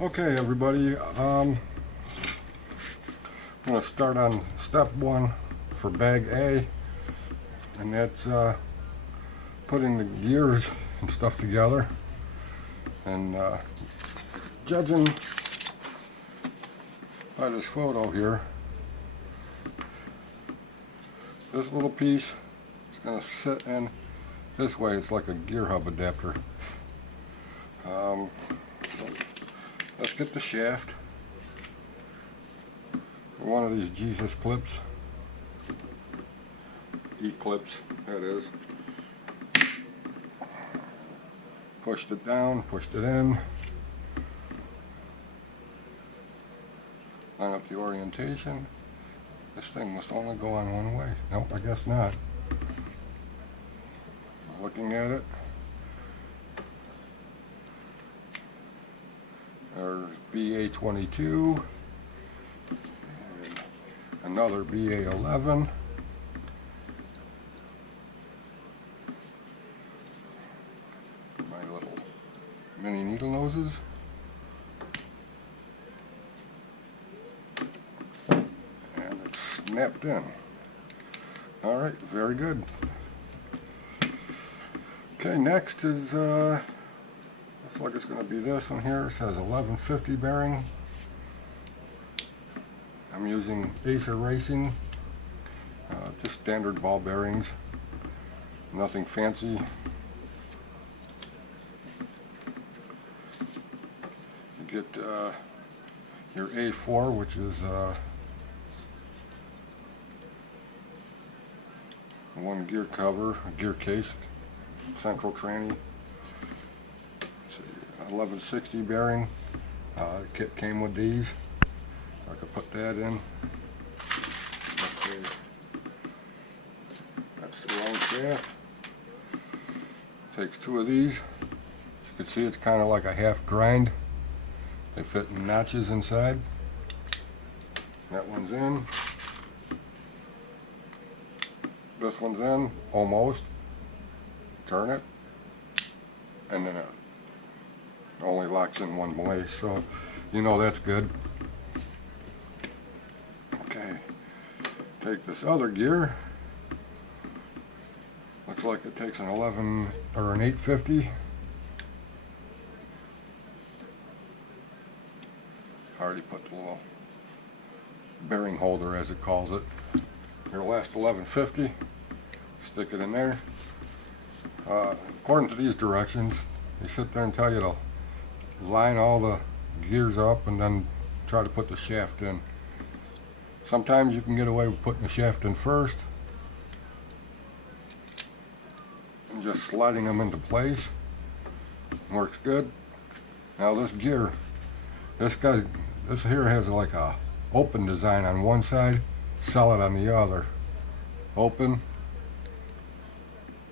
Okay, everybody, I'm going to start on step one for bag A, and that's putting the gears and stuff together. And judging by this photo here, this little piece is going to sit in this way. It's like a gear hub adapter. Let's get the shaft. One of these Jesus clips, E-clips, that is. Pushed it down, pushed it in. Line up the orientation. This thing must only go on one way. Nope, I guess not. Looking at it, there's BA22 and another BA11. My little mini needle noses. And it's snapped in. Alright, very good. Okay, next is looks like it's going to be this one here. It says 1150 bearing. I'm using Acer Racing, just standard ball bearings, nothing fancy. You get your A4, which is one gear cover, a gear case, central tranny. 1160 bearing. The kit came with these. I could put that in. That's the wrong shaft. Takes two of these. As you can see, it's kind of like a half grind. They fit in notches inside. That one's in. This one's in, almost. Turn it, and then it only locks in one way, so you know that's good. Okay, take this other gear. Looks like it takes an 11 or an 850. I already put the little bearing holder, as it calls it. Your last 1150. Stick it in there. According to these directions, they sit there and tell you to line all the gears up and then try to put the shaft in. Sometimes you can get away with putting the shaft in first and just sliding them into place. Works good. Now this gear, this here has like a open design on one side, solid on the other. Open,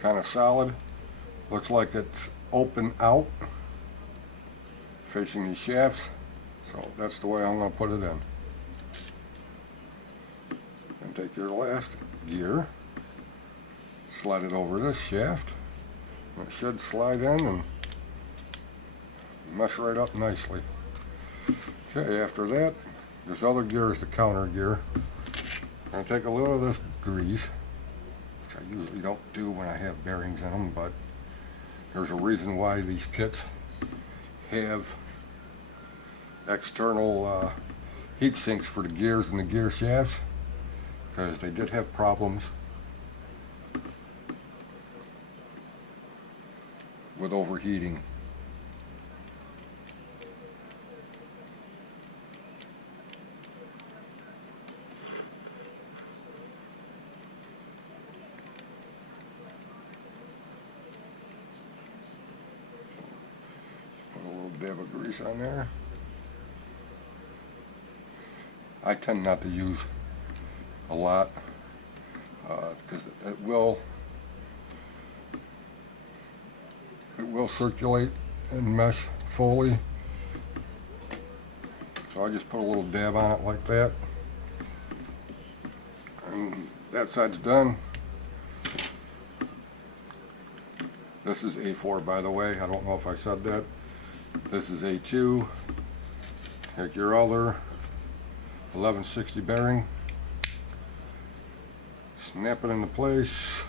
kind of solid. Looks like it's open out, facing these shafts. So that's the way I'm going to put it in. And take your last gear, slide it over this shaft. It should slide in and mesh right up nicely. Okay, after that, this other gear is the counter gear. I'm going to take a little of this grease, which I usually don't do when I have bearings in them, but there's a reason why these kits have external heat sinks for the gears and the gear shafts, because they did have problems with overheating. Dab of grease on there. I tend not to use a lot because it will circulate and mesh fully. So I just put a little dab on it like that, and that side's done. This is A4, by the way. I don't know if I said that. This is A2. Take your other 1160 bearing, snap it into place,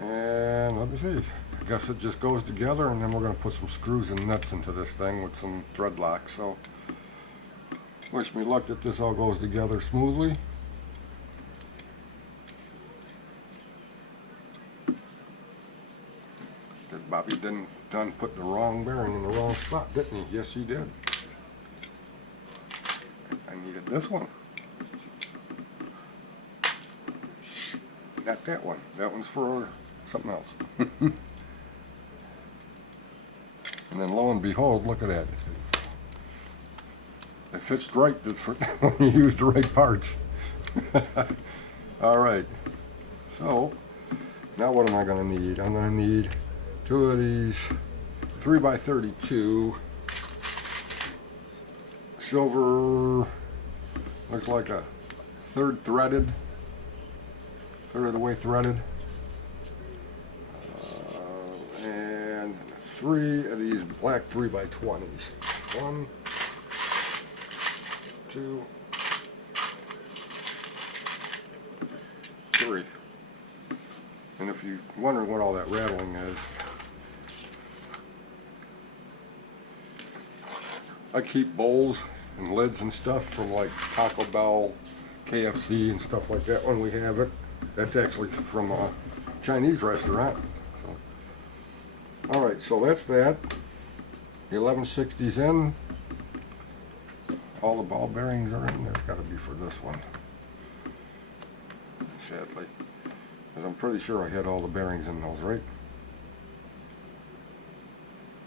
and let me see. I guess it just goes together, and then we're going to put some screws and nuts into this thing with some thread locks. So wish me luck that this all goes together smoothly. Bobby done put the wrong bearing in the wrong spot, didn't he? Yes, he did. I needed this one. Not that one. That one's for something else. And then lo and behold, look at that. It fits right when you use the right parts. Alright. So, now what am I going to need? I'm going to need 2 of these 3x32 silver, looks like a third of the way threaded, and 3 of these black 3x20s. 1, 2, 3. And if you're wondering what all that rattling is, I keep bowls and lids and stuff from like Taco Bell, KFC and stuff like that when we have it. That's actually from a Chinese restaurant. So. Alright, so that's that. The 1160's in. All the ball bearings are in. That's got to be for this one. Sadly. Because I'm pretty sure I had all the bearings in those, right?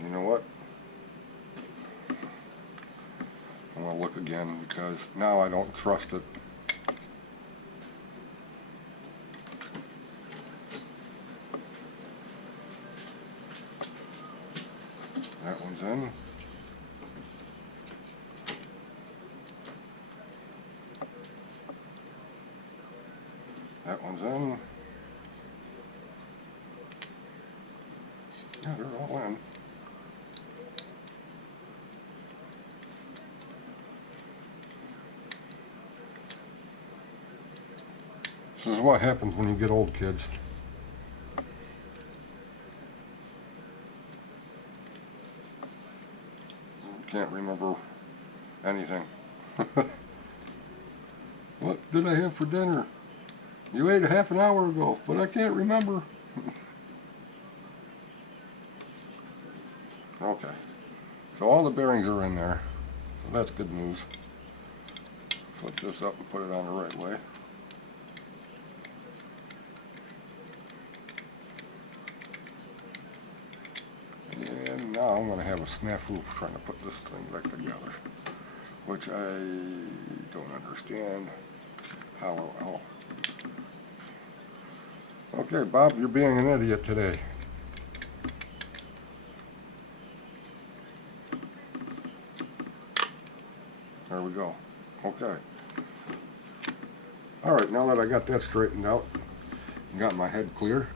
You know what? I'm going to look again because now I don't trust it. That one's in. That one's in. Yeah, they're all in. This is what happens when you get old, kids. You can't remember anything. What did I have for dinner? You ate a half an hour ago, but I can't remember. Okay. So all the bearings are in there. So that's good news. Flip this up and put it on the right way. And now I'm going to have a snafu trying to put this thing back together, which I don't understand how. Okay, Bob, you're being an idiot today. There we go. Okay. Alright, now that I got that straightened out and got my head clear,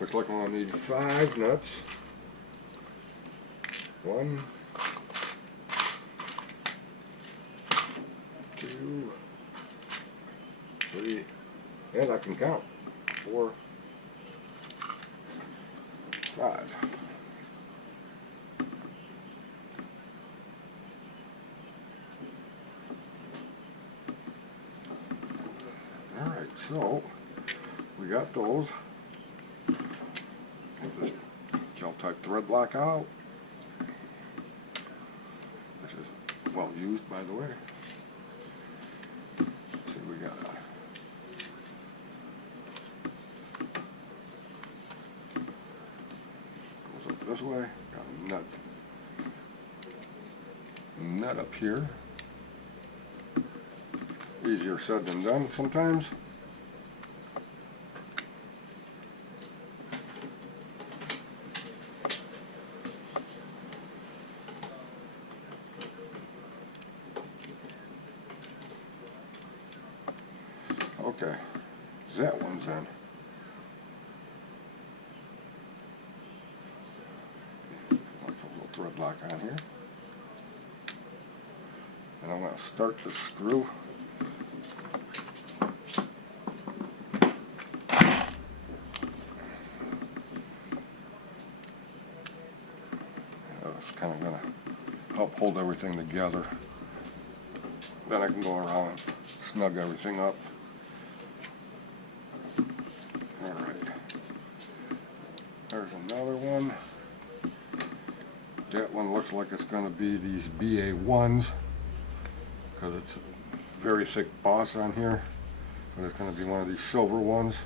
looks like I'm going to need 5 nuts. 1, 2, 3, and I can count. 4, 5. Alright, so we got those. Get this gel type thread lock out, which is well used, by the way. Let's see, we got goes up this way. Got a nut up here. Easier said than done sometimes. Okay, that one's in. That's a little thread lock on here. And I'm going to start the screw. It's kind of going to help hold everything together. Then I can go around and snug everything up. Alright. There's another one. That one looks like it's going to be these BA1s because it's a very thick boss on here. But it's going to be one of these silver ones.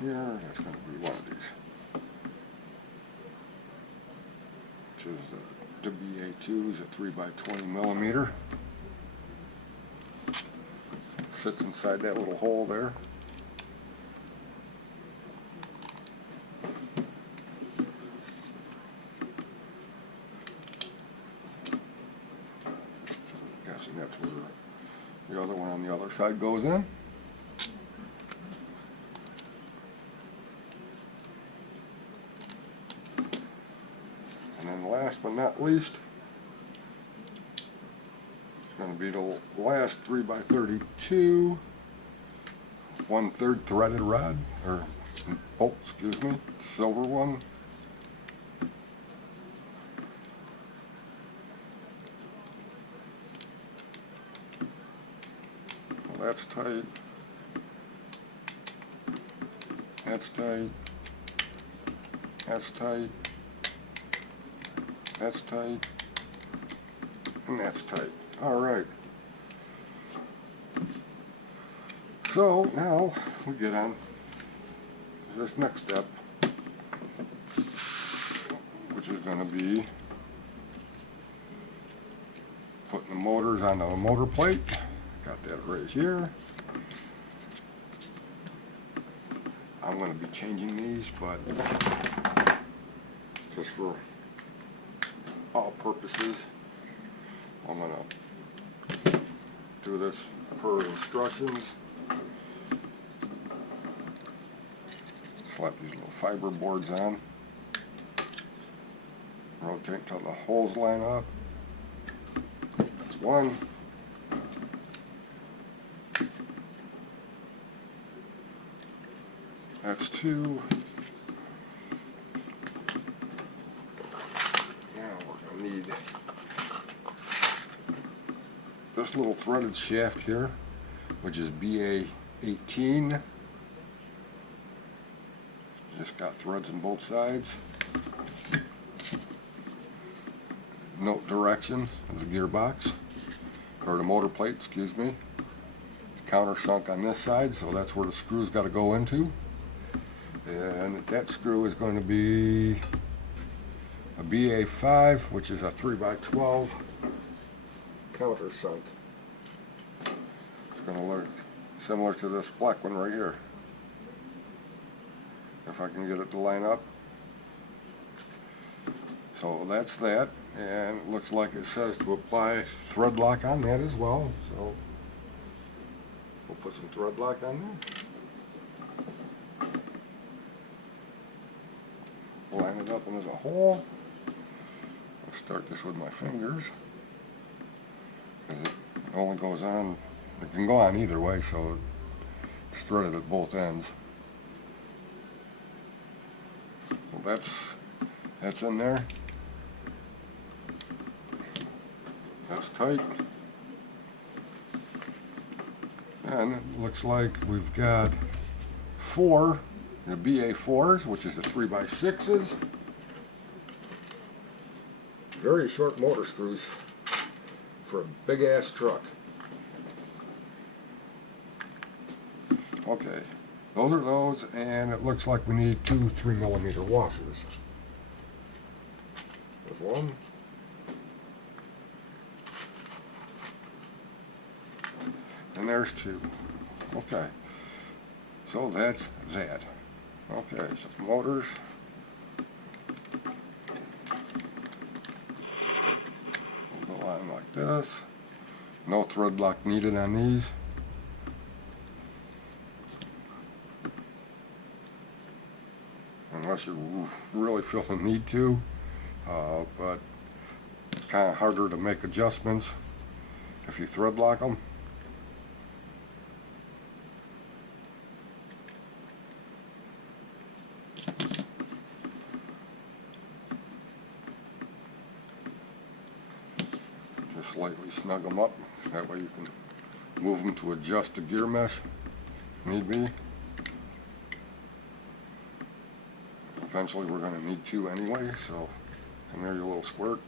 Here, that's going to be one of these, which is the BA2 is a 3x20 millimeter. Sits inside that little hole there. Guessing that's where the other one on the other side goes in. And then last but not least, it's going to be the last 3x32 1/3 threaded rod, or bolt, excuse me, silver one. Well, that's tight. That's tight. That's tight. That's tight, and that's tight. All right. So now we get on to this next step, which is going to be putting the motors on the motor plate. Got that right here. I'm going to be changing these, but just for all purposes, I'm going to do this per instructions. Slap these little fiber boards on. Rotate until the holes line up. That's one. That's two. Need this little threaded shaft here, which is BA18. Just got threads on both sides. Note direction of the gearbox, or the motor plate, excuse me. The countersunk on this side, so that's where the screw's got to go into. And that screw is going to be a BA5, which is a 3x12 countersunk. It's going to look similar to this black one right here. If I can get it to line up. So that's that, and it looks like it says to apply thread lock on that as well. So we'll put some thread lock on there. Line it up into the hole. I'll start this with my fingers. It only goes on, it can go on either way, so it's threaded at both ends. So that's in there. That's tight. And it looks like we've got four, the BA4s, which is the 3x6s. Very short motor screws for a big ass truck. Okay, those are those, and it looks like we need two 3mm washers. There's one. And there's two. Okay. So that's that. Okay, so motors. We'll go on like this. No thread lock needed on these. Unless you really feel the need to, but it's kind of harder to make adjustments if you thread lock them. Just slightly snug them up, that way you can move them to adjust the gear mesh if need be. Eventually we're going to need two anyway, so come here, you little squirt.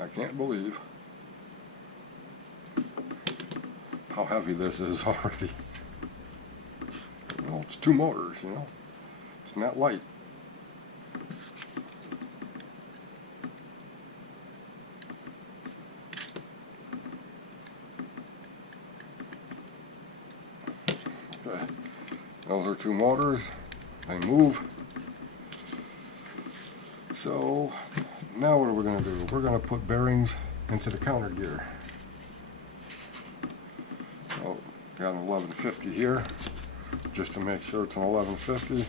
I can't believe how heavy this is already. Well, it's two motors, you know. It's not light. Okay, those are two motors. They move. So now what are we going to do? We're going to put bearings into the counter gear. So got an 1150 here, just to make sure it's an 1150.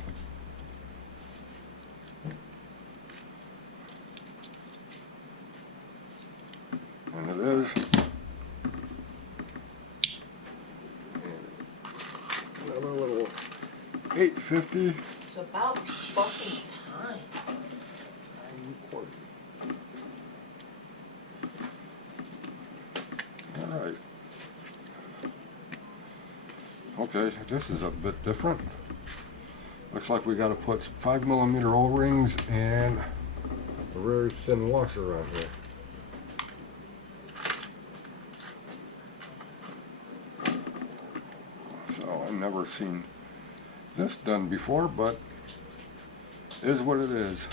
And it is. And another little 850. It's about fucking time. Alright. Okay, this is a bit different. Looks like we got to put 5mm O-rings and a very thin washer on here. So I've never seen this done before, but is what it is.